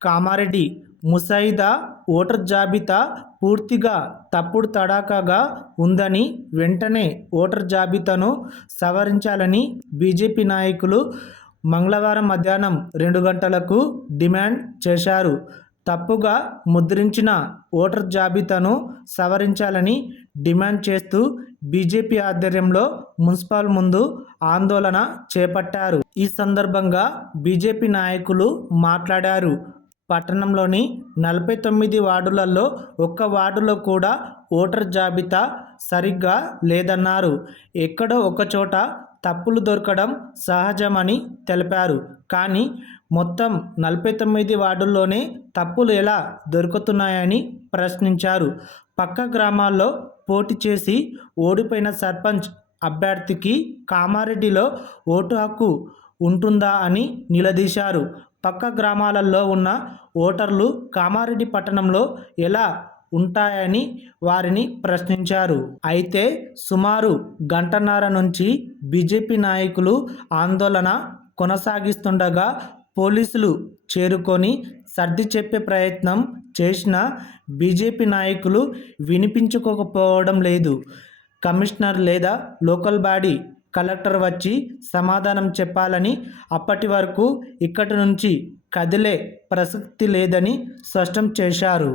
కామారెడ్డి ముసాయిదా ఓటర్ జాబితా పూర్తిగా తప్పుడు తడాకాగా ఉందని వెంటనే ఓటర్ జాబితాను సవరించాలని బీజేపీ నాయకులు మంగళవారం మధ్యాహ్నం రెండు గంటలకు డిమాండ్ చేశారు. తప్పుగా ముద్రించిన ఓటర్ జాబితాను సవరించాలని డిమాండ్ చేస్తూ బీజేపీ ఆధ్వర్యంలో మున్సిపల్ ముందు ఆందోళన చేపట్టారు. ఈ సందర్భంగా బీజేపీ నాయకులు మాట్లాడారు. పట్టణంలోని నలభై తొమ్మిది వార్డులలో ఒక్క వార్డులో కూడా ఓటర్ జాబితా సరిగ్గా లేదన్నారు. ఎక్కడో ఒకచోట తప్పులు దొరకడం సహజమని తెలిపారు. కానీ మొత్తం నలభై తొమ్మిది వార్డుల్లోనే తప్పులు ఎలా దొరుకుతున్నాయని ప్రశ్నించారు. పక్క గ్రామాల్లో పోటీ చేసి ఓడిపోయిన సర్పంచ్ అభ్యర్థికి కామారెడ్డిలో ఓటు హక్కు ఉంటుందా అని నిలదీశారు. పక్క గ్రామాలలో ఉన్న ఓటర్లు కామారెడ్డి పట్టణంలో ఎలా ఉంటాయని వారిని ప్రశ్నించారు. అయితే సుమారు గంటన్నర నుంచి బీజేపీ నాయకులు ఆందోళన కొనసాగిస్తుండగా పోలీసులు చేరుకొని సర్ది చెప్పే ప్రయత్నం చేసిన బీజేపీ నాయకులు వినిపించుకోకపోవడం లేదు. కమిషనర్ లేదా లోకల్ బాడీ కలెక్టర్ వచ్చి సమాధానం చెప్పాలని అప్పటి వరకు ఇక్కడి నుంచి కదిలే ప్రసక్తి లేదని స్పష్టం చేశారు.